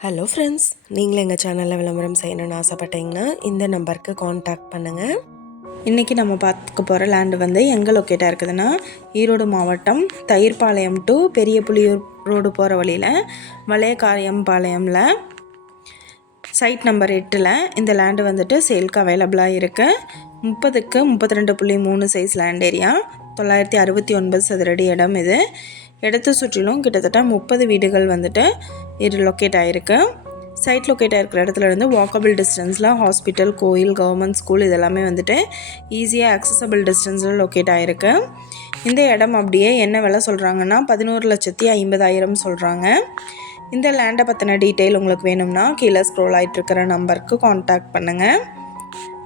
Hello friends நீங்களும் எங்கள் சேனலில் விளம்பரம் செய்யணும்னு ஆசைப்பட்டீங்கன்னா இந்த நம்பருக்கு காண்டாக்ட் பண்ணுங்கள் இன்றைக்கி நம்ம பார்க்க போகிற லேண்டு வந்து எங்கே லொக்கேட்டாக இருக்குதுன்னா ஈரோடு மாவட்டம் தயிர்பாளையம் டு பெரிய புளியூர் ரோடு போகிற வழியில் வளையக்காரியம் பாளையமில் சைட் நம்பர் எட்டில் இந்த லேண்டு வந்துட்டு சேல்க்கு அவைலபிளாக இருக்குது முப்பதுக்கு முப்பத்தி ரெண்டு புள்ளி மூணு சைஸ் லேண்ட் ஏரியா தொள்ளாயிரத்தி அறுபத்தி ஒன்பது சதுரடி இடம் இது. இடத்த சுற்றிலும் கிட்டத்தட்ட முப்பது வீடுகள் வந்துட்டு இது லொக்கேட் ஆகிருக்கு சைட் லொக்கேட் ஆகிருக்கிற இடத்துல இருந்து வாக்கபிள் டிஸ்டன்ஸில் ஹாஸ்பிட்டல் கோயில் கவர்மெண்ட் ஸ்கூல் இதெல்லாமே வந்துட்டு ஈஸியாக அக்சசபிள் டிஸ்டன்ஸில் லொக்கேட் ஆகிருக்கு இந்த இடம் அப்படியே என்ன விலை சொல்கிறாங்கன்னா பதினோரு லட்சத்தி ஐம்பதாயிரம் சொல்கிறாங்க இந்த லேண்டை பற்றின டீட்டெயில் உங்களுக்கு வேணும்னா கீழே ஸ்க்ரோல் ஆகிட்டு இருக்கிற நம்பருக்கு காண்டாக்ட் பண்ணுங்கள்